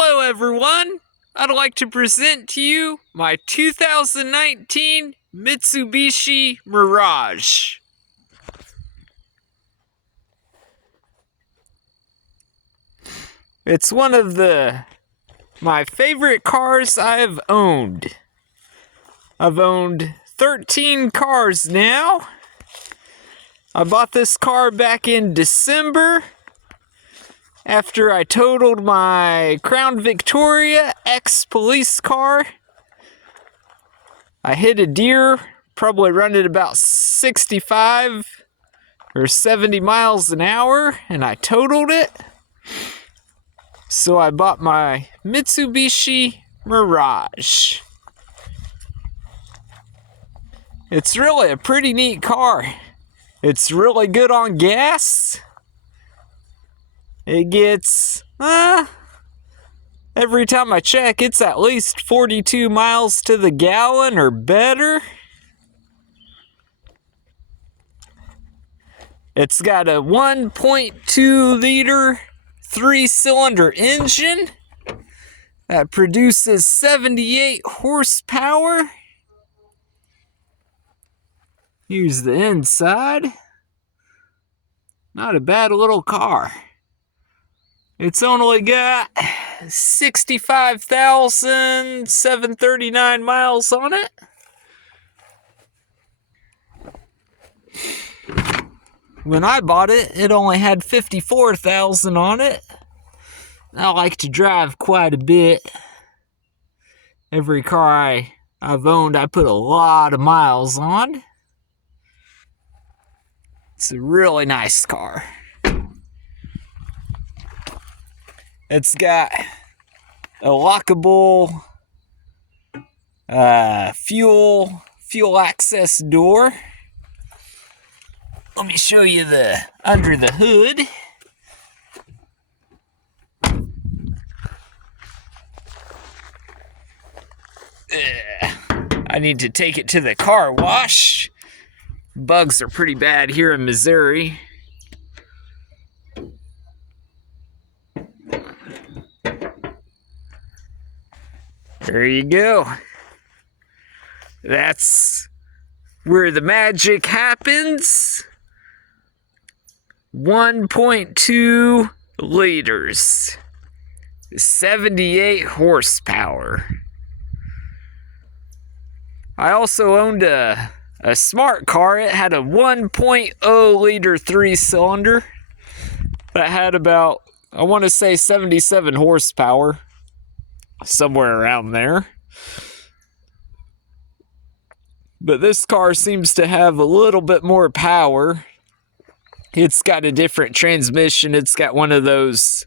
Hello everyone! I'd like to present to you my 2019 Mitsubishi Mirage. It's one of my favorite cars I've owned. I've owned 13 cars now. I bought this car back in December after I totaled my Crown Victoria ex-police car. I hit a deer, probably running about 65 or 70 miles an hour, and I totaled it. So I bought my Mitsubishi Mirage. It's really a pretty neat car. It's really good on gas. It gets, every time I check, it's at least 42 miles to the gallon or better. It's got a 1.2 liter 3-cylinder engine that produces 78 horsepower. Here's the inside. Not a bad little car. It's only got 65,739 miles on it. When I bought it, it only had 54,000 on it. I like to drive quite a bit. Every car I've owned, I put a lot of miles on. It's a really nice car. It's got a lockable fuel access door. Let me show you the under the hood. I need to take it to the car wash. Bugs are pretty bad here in Missouri. There you go. That's where the magic happens. 1.2 liters. 78 horsepower. I also owned a smart car. It had a 1.0 liter 3-cylinder that had about, I want to say, 77 horsepower. Somewhere around there. But this car seems to have a little bit more power. It's got a different transmission. It's got one of those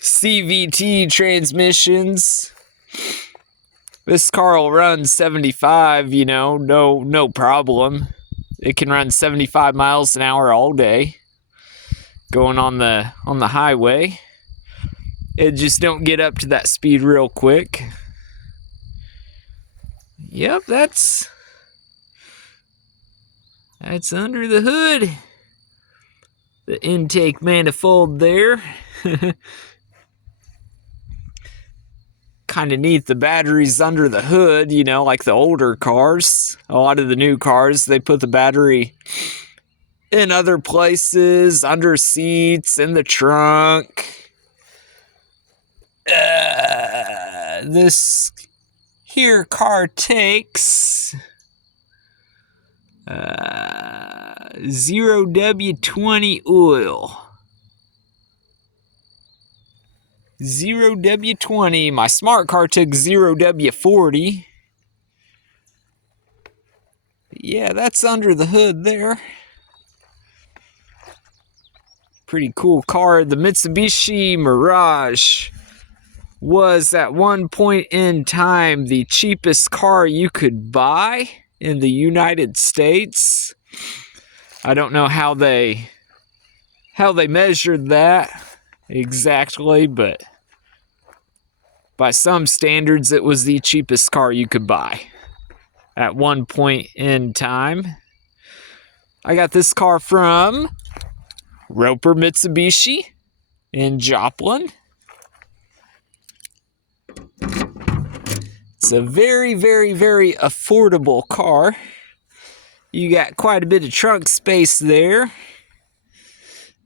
CVT transmissions. This car will run 75, no problem. It can run 75 miles an hour all day going on the highway. It just don't get up to that speed real quick. Yep, that's under the hood. The intake manifold there. Kind of neat, the batteries under the hood, like the older cars. A lot of the new cars, they put the battery in other places, under seats, in the trunk. This here car takes 0W20 oil. 0W20. My smart car took 0W40. Yeah, that's under the hood there. Pretty cool car. The Mitsubishi Mirage was at one point in time the cheapest car you could buy in the United States. I don't know how they measured that exactly, but by some standards it was the cheapest car you could buy at one point in time. I got this car from Roper Mitsubishi in Joplin. It's a very, very, very affordable car. You got quite a bit of trunk space there.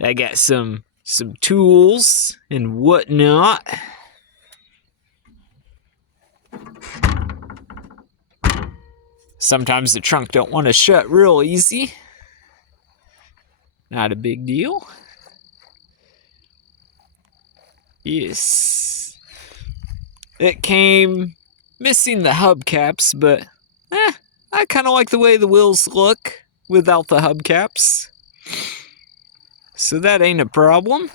I got some tools and whatnot. Sometimes the trunk don't want to shut real easy. Not a big deal. Yes. It came missing the hubcaps, but I kind of like the way the wheels look without the hubcaps. So that ain't a problem.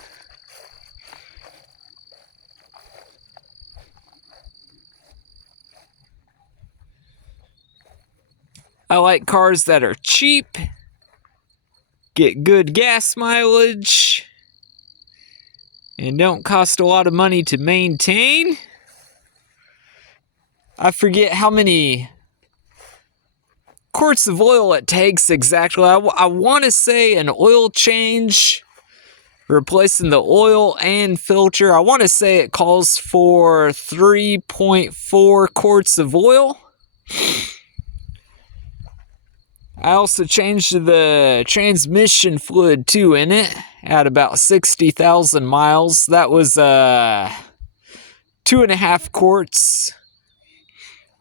I like cars that are cheap, get good gas mileage, and don't cost a lot of money to maintain. I forget how many quarts of oil it takes exactly. I want to say an oil change, replacing the oil and filter. I want to say it calls for 3.4 quarts of oil. I also changed the transmission fluid too in it at about 60,000 miles. That was 2.5 quarts,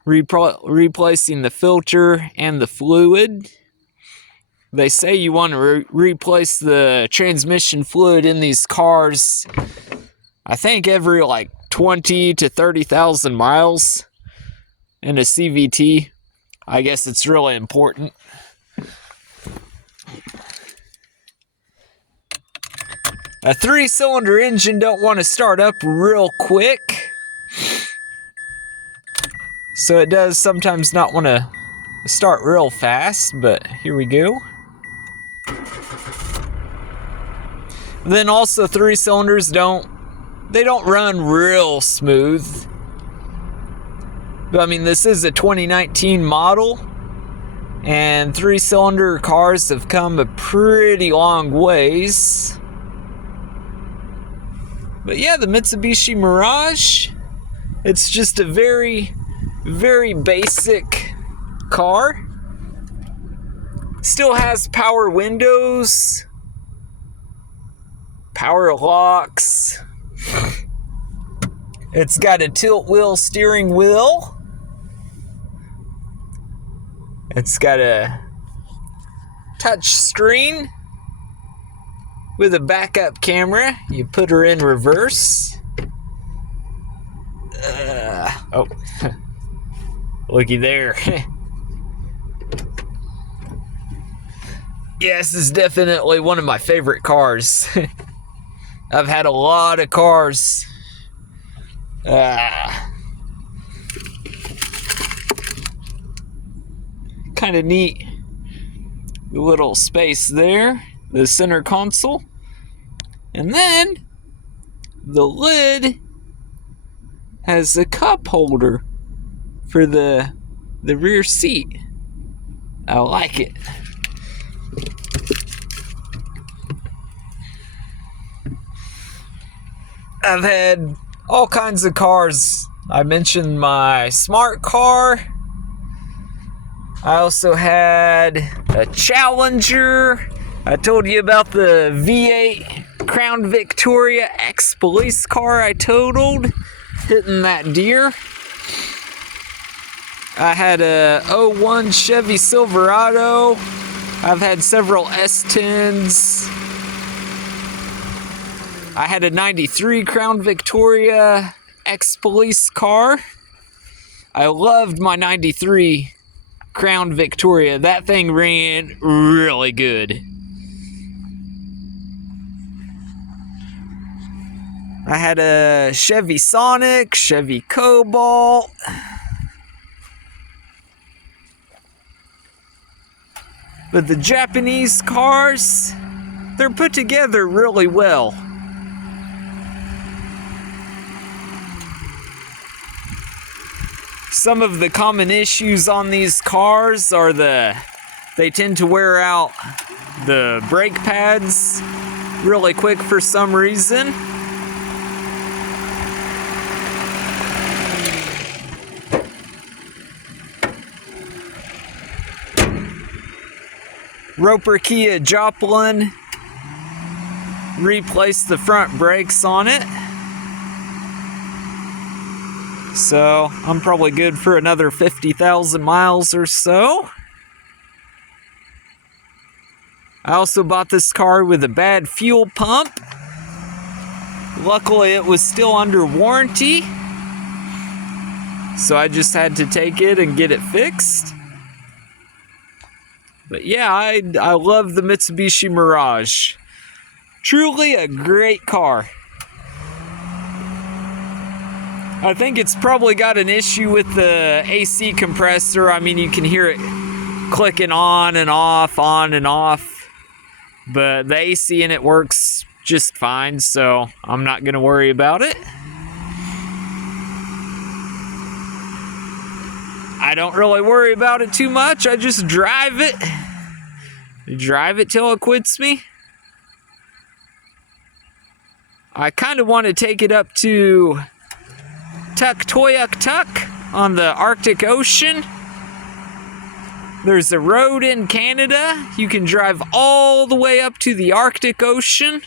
replacing the filter and the fluid. They say you want to replace the transmission fluid in these cars, I think every like 20 to 30,000 miles in a CVT. I guess it's really important. A 3-cylinder engine don't want to start up real quick. So it does sometimes not want to start real fast, but here we go. Then also 3-cylinders don't run real smooth. But I mean, this is a 2019 model, and 3-cylinder cars have come a pretty long ways. But yeah, the Mitsubishi Mirage, it's just a very, very basic car. Still has power windows, power locks. It's got a tilt wheel steering wheel. It's got a touch screen with a backup camera. You put her in reverse. Looky there. Yeah, this is definitely one of my favorite cars. I've had a lot of cars. Kind of neat. The little space there. The center console. And then the lid has a cup holder for the rear seat. I like it. I've had all kinds of cars. I mentioned my smart car. I also had a Challenger. I told you about the V8 Crown Victoria ex-police car I totaled, hitting that deer. I had a 01 Chevy Silverado. I've had several S10s. I had a 93 Crown Victoria ex-police car. I loved my 93 Crown Victoria. That thing ran really good. I had a Chevy Sonic, Chevy Cobalt. But the Japanese cars, they're put together really well. Some of the common issues on these cars are they tend to wear out the brake pads really quick for some reason. Roper Kia Joplin replaced the front brakes on it. So I'm probably good for another 50,000 miles or so. I also bought this car with a bad fuel pump. Luckily, it was still under warranty. So I just had to take it and get it fixed. But yeah, I love the Mitsubishi Mirage. Truly a great car. I think it's probably got an issue with the AC compressor. I mean, you can hear it clicking on and off. But the AC in it works just fine, so I'm not going to worry about it. I don't really worry about it too much. I just drive it. Drive it till it quits me. I kind of want to take it up to Tuktoyaktuk on the Arctic Ocean. There's a road in Canada. You can drive all the way up to the Arctic Ocean.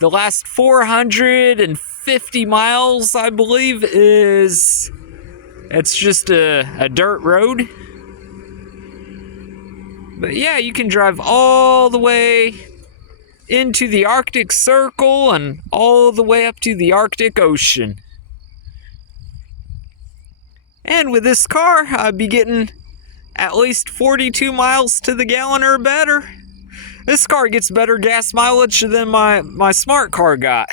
The last 450 miles, I believe, it's just a dirt road. But yeah, you can drive all the way into the Arctic Circle and all the way up to the Arctic Ocean. And with this car, I'd be getting at least 42 miles to the gallon or better. This car gets better gas mileage than my smart car got.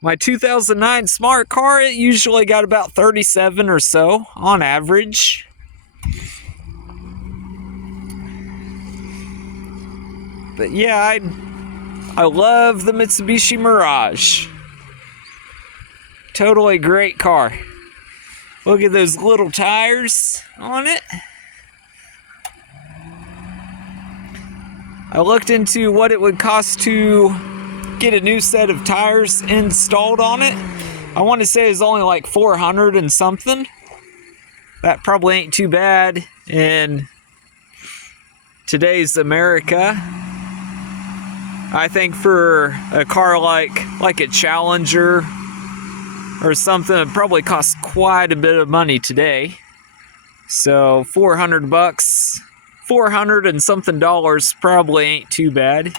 My 2009 smart car, it usually got about 37 or so on average. But yeah, I love the Mitsubishi Mirage. Totally great car. Look at those little tires on it. I looked into what it would cost to get a new set of tires installed on it. I want to say it's only like 400 and something. That probably ain't too bad in today's America. I think for a car like a Challenger or something, it probably costs quite a bit of money today. So $400, 400 and something dollars probably ain't too bad.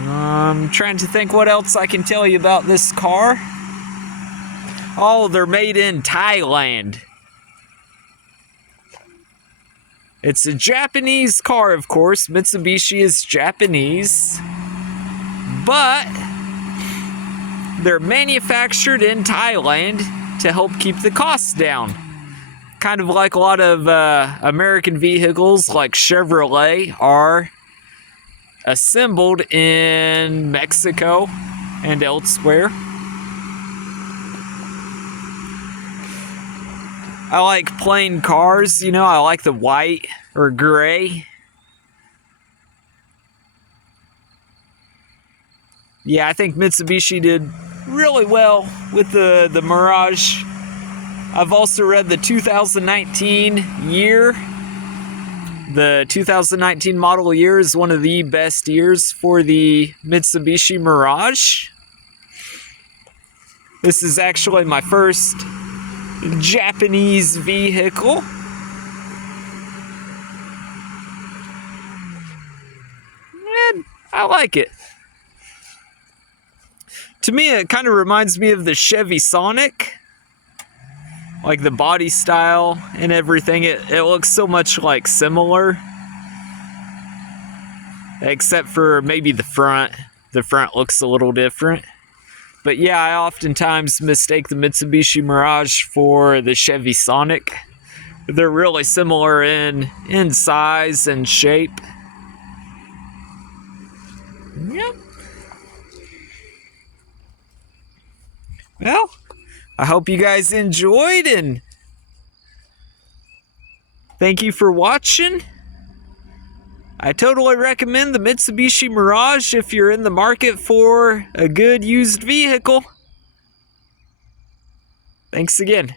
I'm trying to think what else I can tell you about this car. Oh, they're made in Thailand. It's a Japanese car, of course. Mitsubishi is Japanese. But they're manufactured in Thailand to help keep the costs down. Kind of like a lot of American vehicles like Chevrolet are assembled in Mexico and elsewhere. I like plain cars, you know, I like the white or gray. Yeah, I think Mitsubishi did really well with the Mirage. I've also read the 2019 year. The 2019 model year is one of the best years for the Mitsubishi Mirage. This is actually my first Japanese vehicle. And I like it. To me, it kind of reminds me of the Chevy Sonic. Like the body style and everything. It looks so much like similar. Except for maybe the front. The front looks a little different. But yeah, I oftentimes mistake the Mitsubishi Mirage for the Chevy Sonic. They're really similar in size and shape. Yep. Well, I hope you guys enjoyed, and thank you for watching. I totally recommend the Mitsubishi Mirage if you're in the market for a good used vehicle. Thanks again.